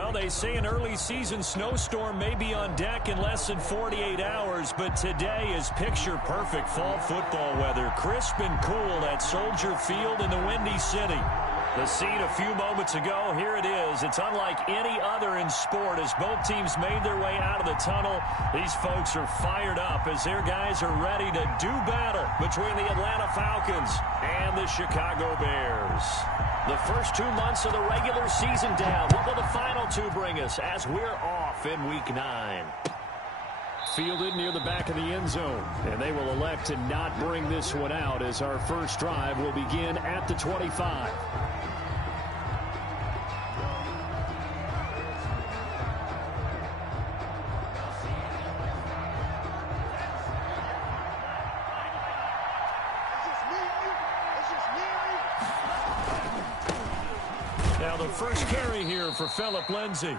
Well, they say an early season snowstorm may be on deck in less than 48 hours, but today is picture-perfect fall football weather. Crisp and cool at Soldier Field in the Windy City. The scene a few moments ago, here it is. It's unlike any other in sport as both teams made their way out of the tunnel. These folks are fired up as their guys are ready to do battle between the Atlanta Falcons and the Chicago Bears. The first 2 months of the regular season down. What will the final two bring us as we're off in Week 9? Fielded near the back of the end zone, and they will elect to not bring this one out as our first drive will begin at the 25. Now the first carry here for Phillip Lindsay.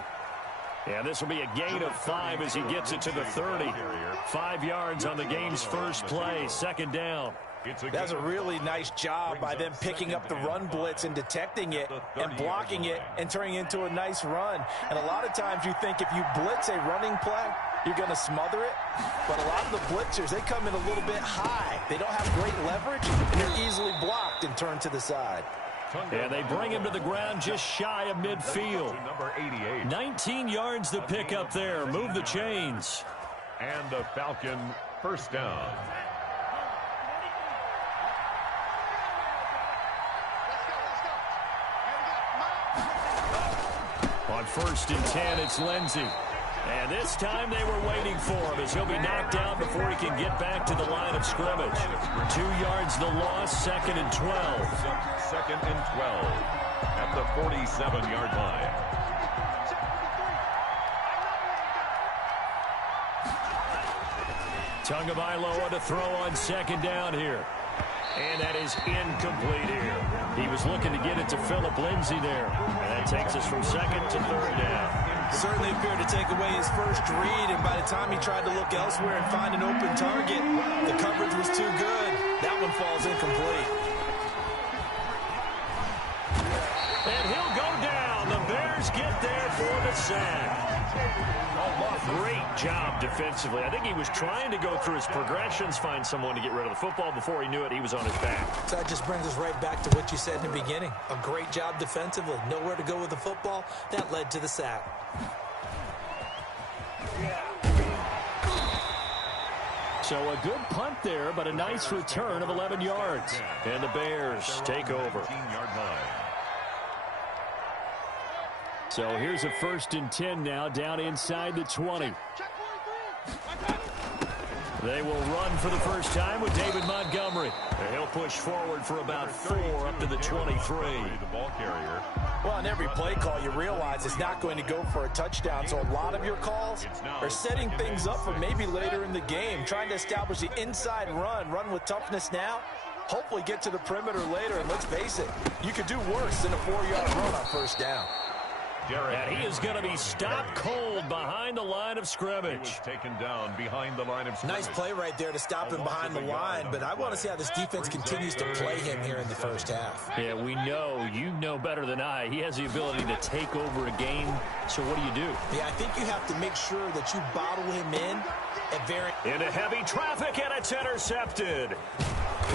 And this will be a gain of 5 as he gets it to the 30. 5 yards on the game's first play, second down. That's a really nice job by them picking up the run blitz and detecting it and blocking it and turning it into a nice run. And a lot of times you think if you blitz a running play, you're going to smother it. But a lot of the blitzers, they come in a little bit high. They don't have great leverage, and they're easily blocked and turned to the side. And they bring him to the ground just shy of midfield. 19 yards to pick up there. Move the chains. And the Falcon first down. On 1st and 10, it's Lindsay. And this time they were waiting for him as he'll be knocked out before he can get back to the line of scrimmage. 2 yards the loss, 2nd and 12. 2nd and 12 at the 47-yard line. Tagovailoa to throw on 2nd down here. And that is incomplete here. He was looking to get it to Phillip Lindsay there. And that takes us from 2nd to 3rd down. Certainly appeared to take away his first read, and by the time he tried to look elsewhere and find an open target, the coverage was too good. That one falls incomplete. And he'll go down. The Bears get there for the sack. Great job defensively. I think he was trying to go through his progressions, find someone to get rid of the football. Before he knew it, he was on his back. So that just brings us right back to what you said in the beginning. A great job defensively. Nowhere to go with the football. That led to the sack. So a good punt there, but a nice return of 11 yards. And the Bears take over. So here's a 1st and 10 now, down inside the 20. They will run for the first time with David Montgomery. And he'll push forward for about 4 up to the 23. The ball carrier. Well, on every play call, you realize it's not going to go for a touchdown. So a lot of your calls are setting things up for maybe later in the game, trying to establish the inside run with toughness now. Hopefully get to the perimeter later, and let's face it, you could do worse than a 4-yard run on 1st down. And he is going to be stopped cold behind the line of scrimmage. Taken down behind the line of scrimmage. Nice play right there to stop him behind the line, but I want to see how this defense continues to play him here in the first half. Yeah, we know, you know better than I, he has the ability to take over a game. So what do? Yeah, I think you have to make sure that you bottle him in at into heavy traffic, and it's intercepted.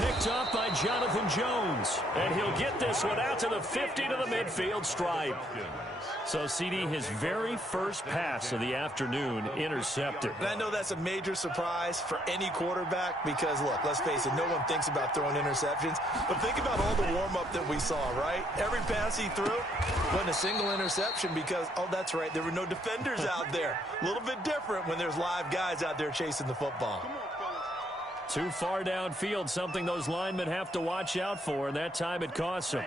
Picked up by Jonathan Jones. And he'll get this one out to the 50 to the midfield stripe. So, CD, his very first pass of the afternoon intercepted. And I know that's a major surprise for any quarterback because, look, let's face it, no one thinks about throwing interceptions. But think about all the warm-up that we saw, right? Every pass he threw wasn't a single interception because, oh, that's right, there were no defenders out there. A little bit different when there's live guys out there chasing the football. Too far downfield, something those linemen have to watch out for, and that time it costs them.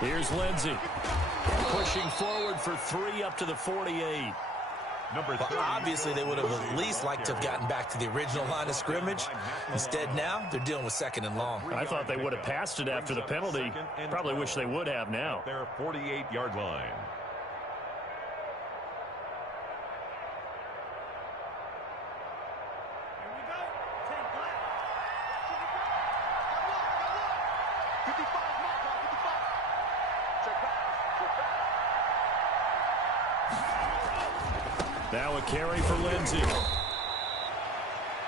Here's Lindsay. Pushing forward for 3 up to the 48. Well, obviously, they would have at least liked to have gotten back to the original line of scrimmage. Instead, now, they're dealing with 2nd and long. I thought they would have passed it after the penalty. Probably wish they would have now. Their 48-yard line. Now a carry for Lindsey.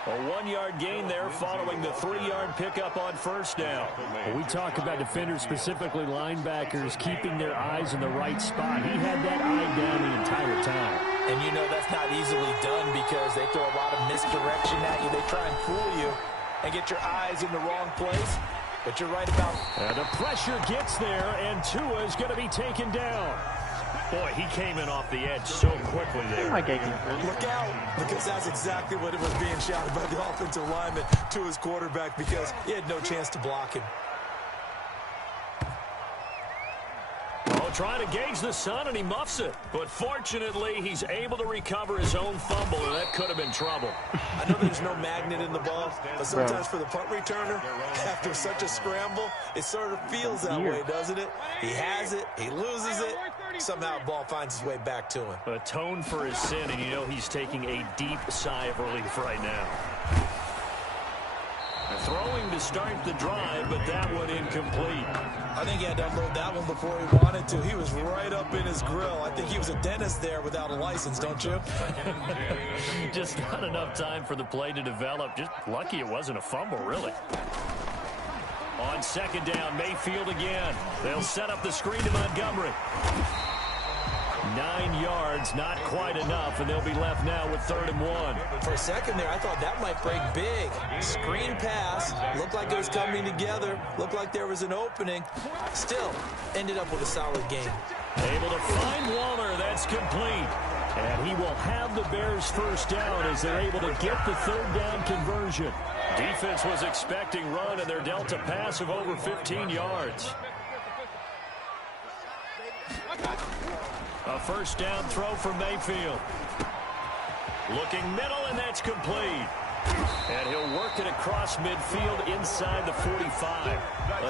A 1-yard gain there following the 3-yard pickup on first down. Well, we talk about defenders, specifically linebackers, keeping their eyes in the right spot. He had that eye down the entire time. And you know that's not easily done because they throw a lot of misdirection at you. They try and fool you and get your eyes in the wrong place. But you're right about... And the pressure gets there, and Tua is going to be taken down. Boy, he came in off the edge so quickly there. Look out, because that's exactly what it was being shouted by the offensive lineman to his quarterback because he had no chance to block him. Oh, trying to gauge the sun, and he muffs it. But fortunately, he's able to recover his own fumble, and that could have been trouble. I know there's no magnet in the ball, but sometimes for the punt returner, after such a scramble, it sort of feels that way, doesn't it? He has it, he loses it, somehow the ball finds its way back to him. Atone for his sin, and you know he's taking a deep sigh of relief right now. Throwing to start the drive, but that one incomplete. I think he had to unload that one before he wanted to. He was right up in his grill. I think he was a dentist there without a license, don't you? Just not enough time for the play to develop. Just lucky it wasn't a fumble, really. On second down, Mayfield again. They'll set up the screen to Montgomery. 9 yards, not quite enough, and they'll be left now with 3rd and 1. For a second there, I thought that might break big. Screen pass, looked like it was coming together, looked like there was an opening. Still, ended up with a solid game. Able to find Waller, that's complete. And he will have the Bears first down as they're able to get the 3rd down conversion. Defense was expecting run, and they're dealt a pass of over 15 yards. A first down throw for Mayfield. Looking middle, and that's complete. And he'll work it across midfield inside the 45.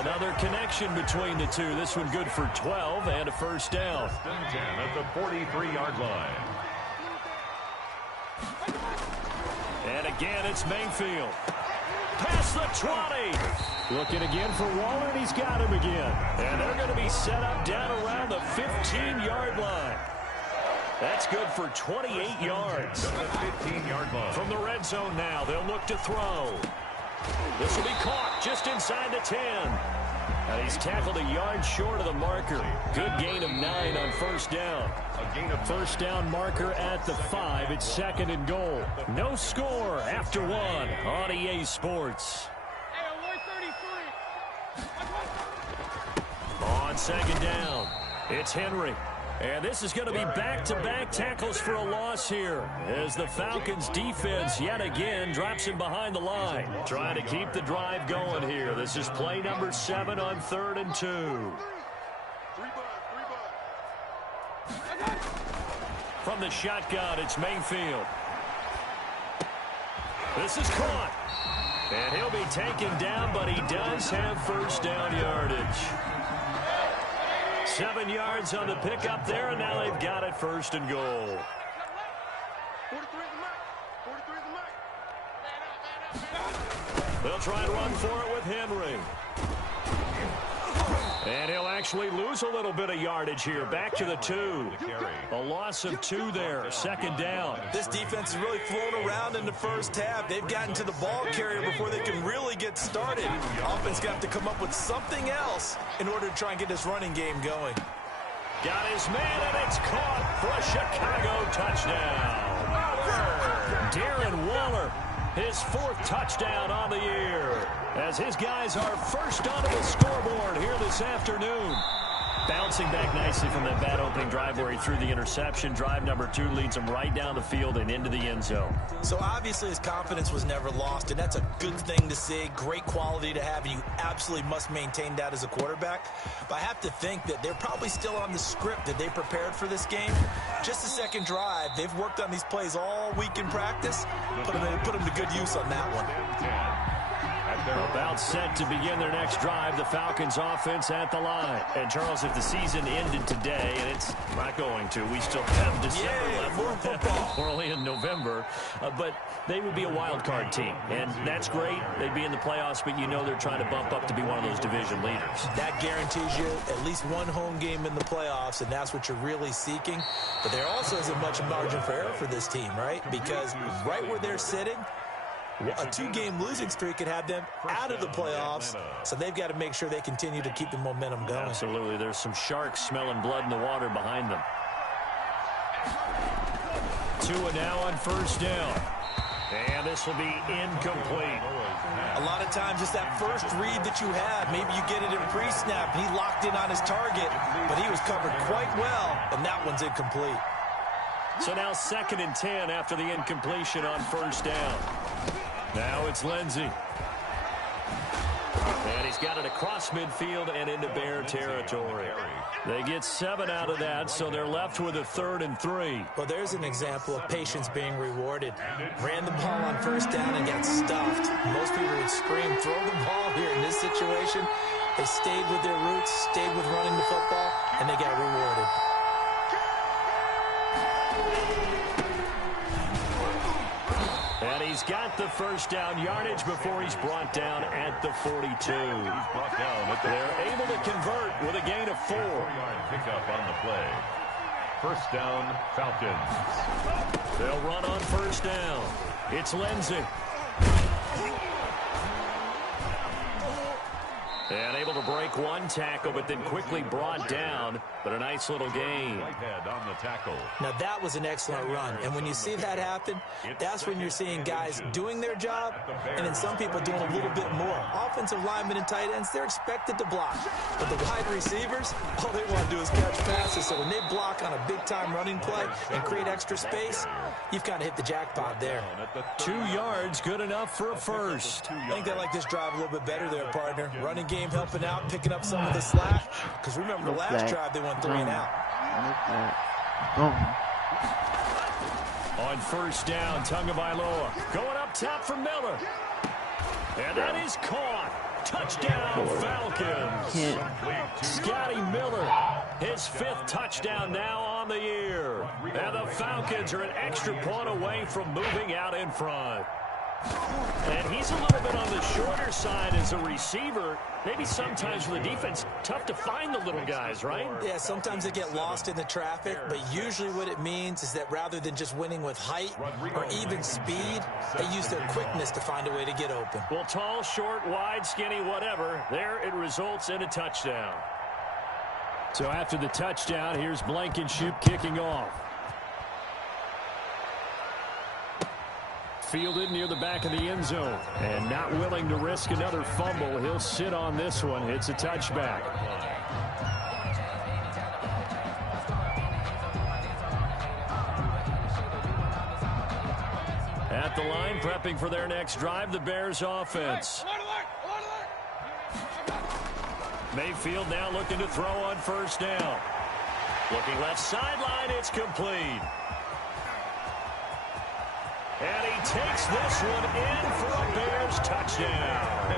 Another connection between the two. This one good for 12 and a first down. 10 at the 43-yard line. And again, it's Mayfield. Past the 20. Looking again for Waller, and he's got him again. And they're going to be set up down around the 15-yard line. That's good for 28 yards. The 15-yard line. From the red zone now, they'll look to throw. This will be caught just inside the 10. And he's tackled a yard short of the marker. Good gain of 9 on first down. First down marker at the 5. It's 2nd and goal. No score after 1 on EA Sports. On second down, it's Henry. And this is going to be back-to-back tackles for a loss here as the Falcons defense yet again drops him behind the line. Trying to keep the drive going here. This is play number 7 on 3rd and 2. From the shotgun, it's Mayfield. This is caught. And he'll be taken down, but he does have first down yardage. 7 yards on the pickup there, and now they've got it 1st and goal. They'll try and run for it with Henry. And he'll actually lose a little bit of yardage here. Back to the 2. A loss of 2 there. 2nd down. This defense has really flown around in the first half. They've gotten to the ball carrier before they can really get started. Offense got to come up with something else in order to try and get this running game going. Got his man, and it's caught for a Chicago touchdown. Darren Waller, his 4th touchdown on the year, as his guys are first onto the scoreboard here this afternoon. Bouncing back nicely from that bad opening drive where he threw the interception. Drive number 2 leads him right down the field and into the end zone. So obviously his confidence was never lost, and that's a good thing to see. Great quality to have, and you absolutely must maintain that as a quarterback. But I have to think that they're probably still on the script that they prepared for this game. Just the second drive, they've worked on these plays all week in practice. Put them to good use on that one. At About set to begin their next drive, the Falcons offense at the line. And Charles, if the season ended today, and it's not going to, we still have December left. More football. We're only in November, but they would be a wild card team, and that's great. They'd be in the playoffs, but you know they're trying to bump up to be one of those division leaders. That guarantees you at least one home game in the playoffs, and that's what you're really seeking. But there also isn't much margin for error for this team, right? Because right where they're sitting, a two-game losing streak could have them out of the playoffs, so they've got to make sure they continue to keep the momentum going. Absolutely. There's some sharks smelling blood in the water behind them. Tua now on first down. And this will be incomplete. A lot of times it's that first read that you have. Maybe you get it in pre-snap, and he locked in on his target, but he was covered quite well, and that one's incomplete. So now 2nd and 10 after the incompletion on first down. Now it's Lindsey. And he's got it across midfield and into Bear territory. They get 7 out of that, so they're left with a 3rd and 3. Well, there's an example of patience being rewarded. Ran the ball on first down and got stuffed. Most people would scream, throw the ball here in this situation. They stayed with their roots, stayed with running the football, and they got rewarded. And he's got the first down yardage before he's brought down at the 42. They're able to convert with a gain of 4. 4-yard pickup on the play. First down, Falcons. They'll run on first down. It's Lindsey. And able to break one tackle, but then quickly brought down. But a nice little gain. Whitehead on the tackle. Now, that was an excellent run. And when you see that happen, that's when you're seeing guys doing their job and then some people doing a little bit more. Offensive linemen and tight ends, they're expected to block. But the wide receivers, all they want to do is catch passes. So when they block on a big-time running play and create extra space, you've kind of hit the jackpot there. 2 yards, good enough for a first. I think they like this drive a little bit better there, partner. Running game helping out, picking up some of the slack. Because remember, the last drive, they went 3 and out. On first down, Tagovailoa going up top for Miller. And that is caught. Touchdown, Falcons. Scotty Miller, his 5th touchdown now on the year. And the Falcons are an extra point away from moving out in front. And he's a little bit on the shorter side as a receiver. Maybe sometimes for the defense, tough to find the little guys, right? Yeah, sometimes they get lost in the traffic, but usually what it means is that rather than just winning with height or even speed, they use their quickness to find a way to get open. Well, tall, short, wide, skinny, whatever, there it results in a touchdown. So after the touchdown, here's Blankenship kicking off. Fielded near the back of the end zone. And not willing to risk another fumble. He'll sit on this one. It's a touchback. At the line, prepping for their next drive, the Bears offense. Mayfield now looking to throw on first down. Looking left sideline, it's complete. And he takes this one in for a Bears touchdown.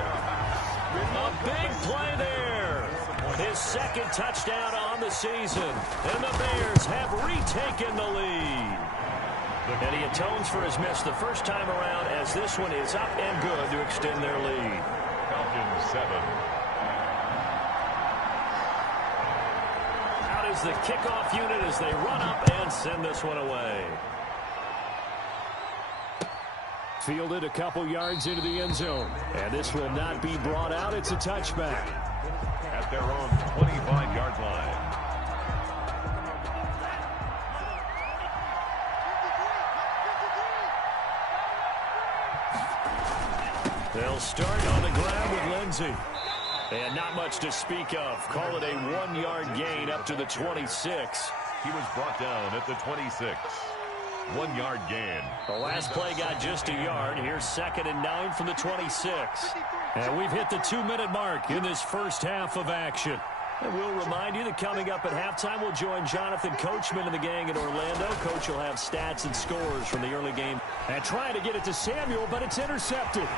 A big play there. His 2nd touchdown on the season. And the Bears have retaken the lead. And he atones for his miss the first time around as this one is up and good to extend their lead. Falcons 7. Out is the kickoff unit as they run up and send this one away. Fielded a couple yards into the end zone. And this will not be brought out. It's a touchback. At their own 25-yard line. They'll start on the ground with Lindsey. And not much to speak of. Call it a 1-yard gain up to the 26. He was brought down at the 26. 1-yard gain. The last play got just a yard. Here's 2nd and 9 from the 26. And we've hit the 2-minute mark in this first half of action. And we'll remind you that coming up at halftime, we'll join Jonathan Coachman and the gang in Orlando. Coach will have stats and scores from the early game. And trying to get it to Samuel, but it's intercepted.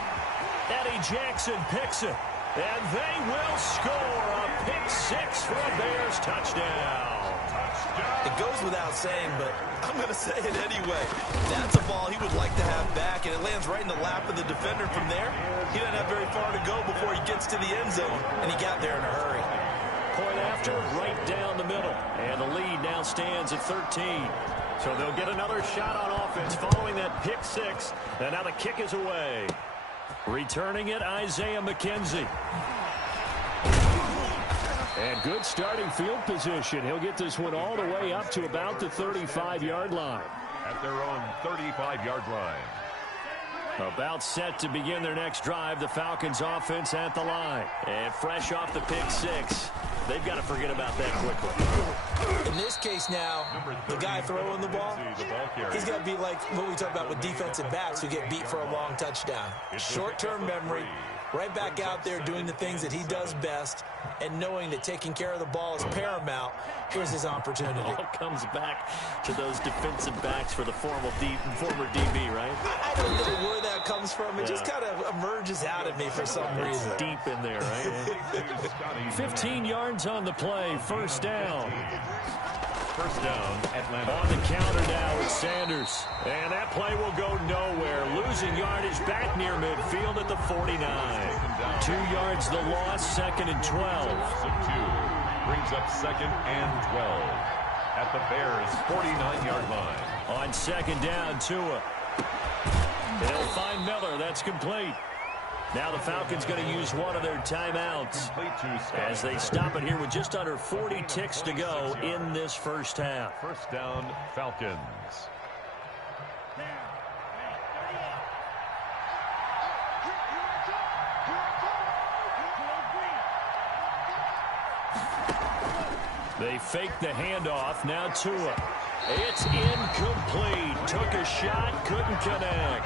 Eddie Jackson picks it. And they will score a pick-6 for a Bears touchdown. It goes without saying, but I'm going to say it anyway. That's a ball he would like to have back, and it lands right in the lap of the defender from there. He doesn't have very far to go before he gets to the end zone, and he got there in a hurry. Point after, right down the middle. And the lead now stands at 13. So they'll get another shot on offense following that pick-6. And now the kick is away. Returning it, Isaiah McKenzie. And good starting field position. He'll get this one all the way up to about the 35-yard line. At their own 35-yard line. About set to begin their next drive, the Falcons offense at the line. And fresh off the pick-6, they've got to forget about that quickly. In this case now, the guy throwing the ball, he's got to be like what we talk about with defensive backs who get beat for a long touchdown. Short-term memory, right back out there doing the things that he does best, and knowing that taking care of the ball is paramount. Here's his opportunity. It all comes back to those defensive backs for the former DB, right? I don't know where that comes from. It just kind of emerges out of me for some reason. It's deep in there, right? 15 yards on the play, first down. First down, Atlanta. On the counter now is Sanders. And that play will go nowhere. Losing yardage back near midfield at the 49. 2 yards the loss, second and 12. Brings up second and 12 at the Bears' 49-yard line. On second down, Tua. They'll find Miller. That's complete. Now the Falcons going to use one of their timeouts as they stop it here with just under 40 ticks to go in this first half. First down, Falcons. They fake the handoff. Now Tua. It's incomplete. Took a shot, couldn't connect.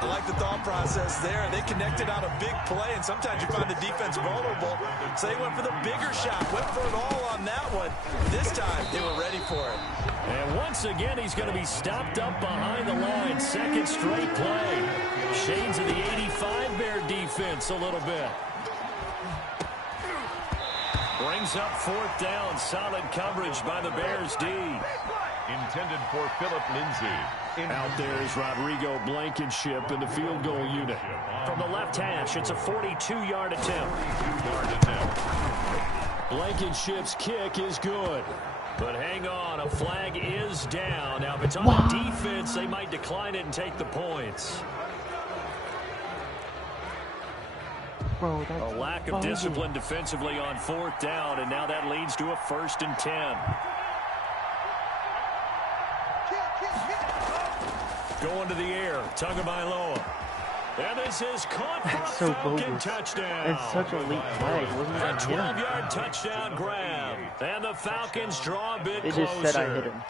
I like the thought process there. They connected on a big play, and sometimes you find the defense vulnerable. So they went for the bigger shot, went for it all on that one. This time, they were ready for it. And once again, he's going to be stopped up behind the line. Second straight play. Shades of the 85 Bear defense a little bit. Brings up fourth down. Solid coverage by the Bears D. Intended for Philip Lindsay. Out there is Rodrigo Blankenship in the field goal unit. From the left hash, it's a 42-yard attempt. Blankenship's kick is good. But hang on, a flag is down. Now, if it's on the defense, they might decline it and take the points. Bro, that's a lack of discipline defensively on fourth down, and now that leads to a 1st and 10. Going to the air, Tagovailoa. And this is caught for a Falcon touchdown. That's such a late flag. Wasn't that a 12-yard touchdown grab. And the Falcons draw a bit closer. They just said I hit him.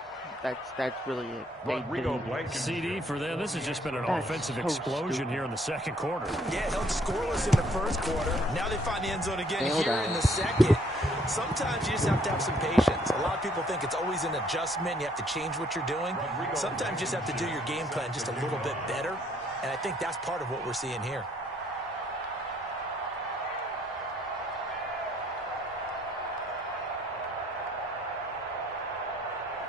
That's really it. Rodrigo Blankenship. CD for them. This has just been an offensive explosion here in the second quarter. Yeah, held scoreless in the first quarter. Now they find the end zone again here in the second. Sometimes you just have to have some patience. A lot of people think it's always an adjustment. You have to change what you're doing. Sometimes you just have to do your game plan just a little bit better. And I think that's part of what we're seeing here.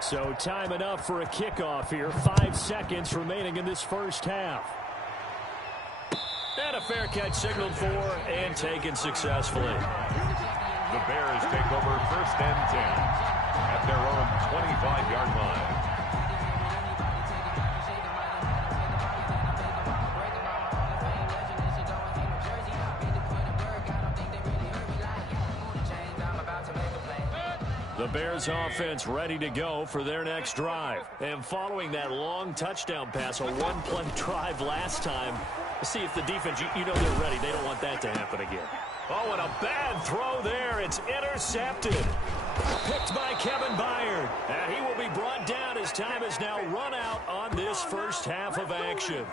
So time enough for a kickoff here. 5 seconds remaining in this first half. And a fair catch signaled for and taken successfully. The Bears take over 1st and 10 at their own 25-yard line. The Bears offense ready to go for their next drive. And following that long touchdown pass, a one-play drive last time, let's see if the defense, you know they're ready. They don't want that to happen again. Oh, and a bad throw there. It's intercepted. Picked by Kevin Byard. And he will be brought down as time has now run out on this first half of action.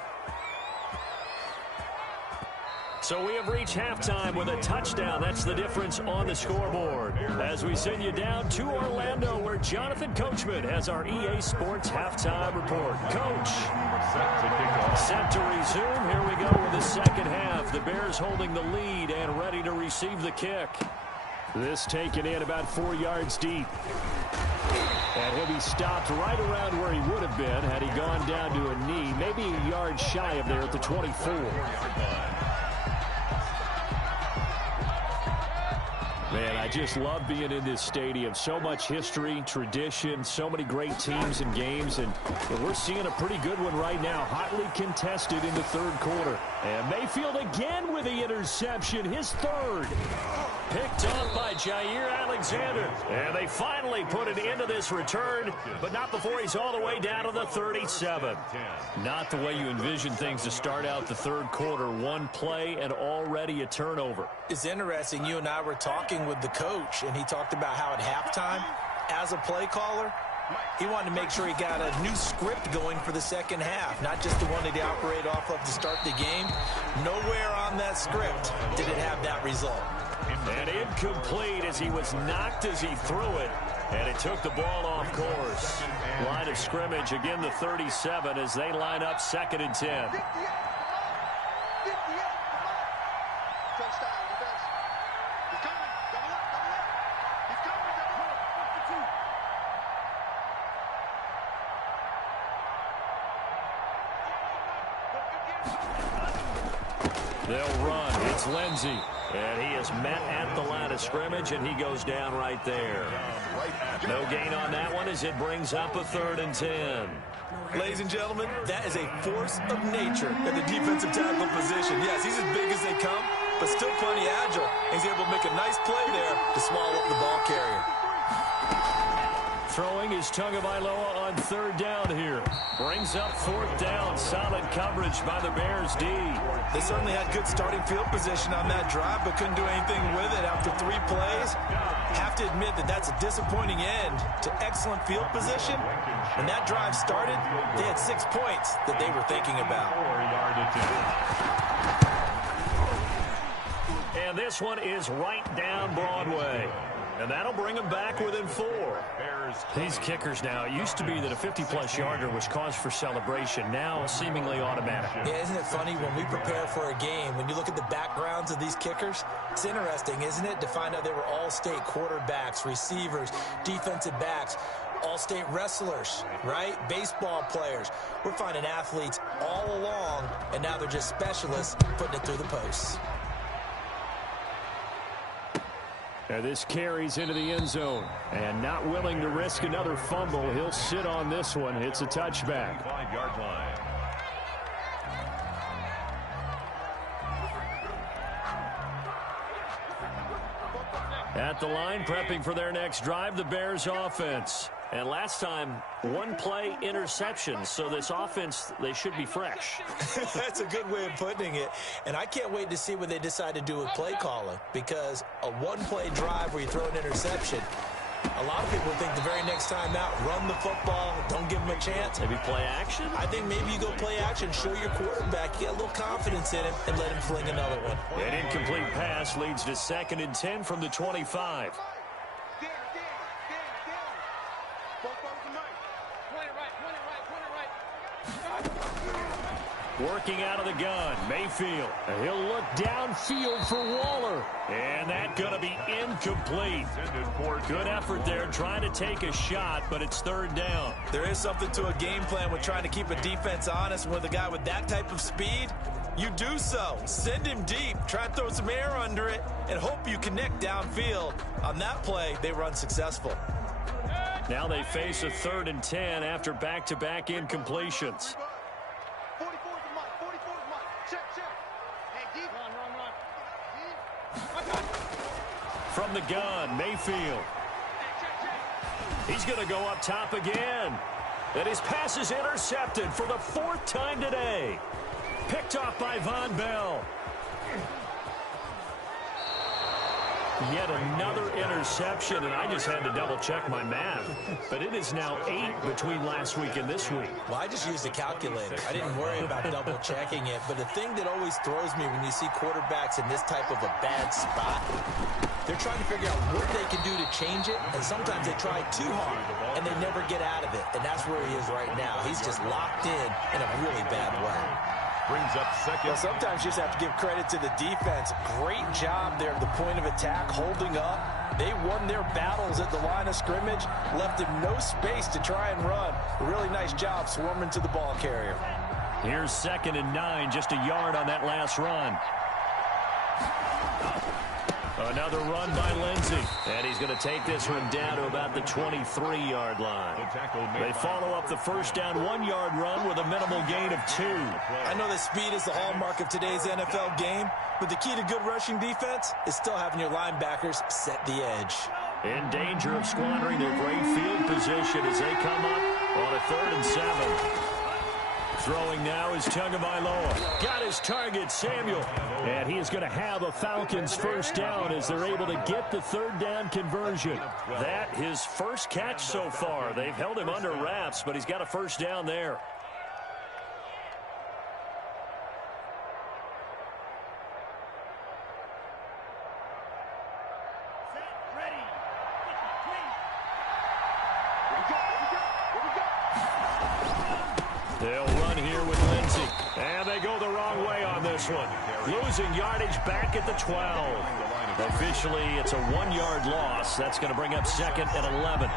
So we have reached halftime with a touchdown. That's the difference on the scoreboard. As we send you down to Orlando, where Jonathan Coachman has our EA Sports halftime report. Coach. Set to resume. Here we go with the second half. The Bears holding the lead and ready to receive the kick. This taken in about 4 yards deep. And he'll be stopped right around where he would have been had he gone down to a knee, maybe a yard shy of there at the 24. Man, I just love being in this stadium. So much history, tradition, so many great teams and games, and we're seeing a pretty good one right now, hotly contested in the third quarter. And Mayfield again with the interception, his third. Picked up by Jair Alexander. And they finally put an end to this return, but not before he's all the way down to the 37. Not the way you envision things to start out the third quarter. One play and already a turnover. It's interesting. You and I were talking with the coach, and he talked about how at halftime, as a play caller, he wanted to make sure he got a new script going for the second half, not just the one that he operated off of to start the game. Nowhere on that script did it have that result. And incomplete as he was knocked as he threw it, and it took the ball off course. Line of scrimmage, again the 37 as they line up 2nd and 10. They'll run. It's Lindsey. And he is met at the line of scrimmage, and he goes down right there. No gain on that one as it brings up a 3rd and 10. Ladies and gentlemen, that is a force of nature at the defensive tackle position. Yes, he's as big as they come, but still plenty agile. He's able to make a nice play there to swallow up the ball carrier. Throwing is Tagovailoa on 3rd down here. Brings up 4th down. Solid coverage by the Bears D. They certainly had good starting field position on that drive, but couldn't do anything with it after 3 plays. Have to admit that that's a disappointing end to excellent field position. When that drive started, they had 6 points that they were thinking about. And this one is right down Broadway. And that'll bring them back within 4. These kickers now, it used to be that a 50-plus yarder was cause for celebration. Now, seemingly automatic. Yeah, isn't it funny when we prepare for a game, when you look at the backgrounds of these kickers, it's interesting, isn't it, to find out they were all-state quarterbacks, receivers, defensive backs, all-state wrestlers, right? Baseball players. We're finding athletes all along, and now they're just specialists putting it through the posts. And this carries into the end zone. And not willing to risk another fumble, he'll sit on this one. It's a touchback. 5-yard line. At the line, prepping for their next drive, the Bears offense. And last time, 1-play interception. So this offense, they should be fresh. That's a good way of putting it. And I can't wait to see what they decide to do with play calling. Because a 1-play drive where you throw an interception, a lot of people think the very next time out, run the football, don't give them a chance. Maybe play action? I think maybe you go play action, show your quarterback, get a little confidence in him, and let him fling another one. An incomplete pass leads to 2nd and 10 from the 25. Working out of the gun, Mayfield. And he'll look downfield for Waller. And that's going to be incomplete. Good effort there trying to take a shot, but it's 3rd down. There is something to a game plan with trying to keep a defense honest. With a guy with that type of speed, you do so. Send him deep. Try and throw some air under it and hope you connect downfield. On that play, they were unsuccessful. Now they face a 3rd and 10 after back-to-back incompletions. From the gun, Mayfield. He's going to go up top again. And his pass is intercepted for the 4th time today. Picked off by Von Bell. Yet another interception, and I just had to double-check my math. But it is now 8 between last week and this week. Well, I just used a calculator. I didn't worry about double-checking it. But the thing that always throws me when you see quarterbacks in this type of a bad spot, They're trying to figure out what they can do to change it, and sometimes they try too hard, and they never get out of it. And that's where he is right now. He's just locked in a really bad way. Brings up second. Well, sometimes you just have to give credit to the defense. Great job there at the point of attack, holding up. They won their battles at the line of scrimmage, left him no space to try and run. A really nice job swarming to the ball carrier. Here's 2nd and 9, just a yard on that last run. Another run by Lindsey. And he's going to take this one down to about the 23-yard line. They follow up the first down 1-yard run with a minimal gain of 2. I know that speed is the hallmark of today's NFL game, but the key to good rushing defense is still having your linebackers set the edge. In danger of squandering their great field position as they come up on a 3rd and 7. Throwing now is Tagovailoa. Got his target, Samuel. And he is going to have a Falcons first down as they're able to get the 3rd down conversion. That his first catch so far. They've held him under wraps, but he's got a first down there. They'll run here with Lindsey. And they go the wrong way on this one. Losing yardage back at the 12. Officially, it's a 1-yard loss. That's going to bring up 2nd and 11.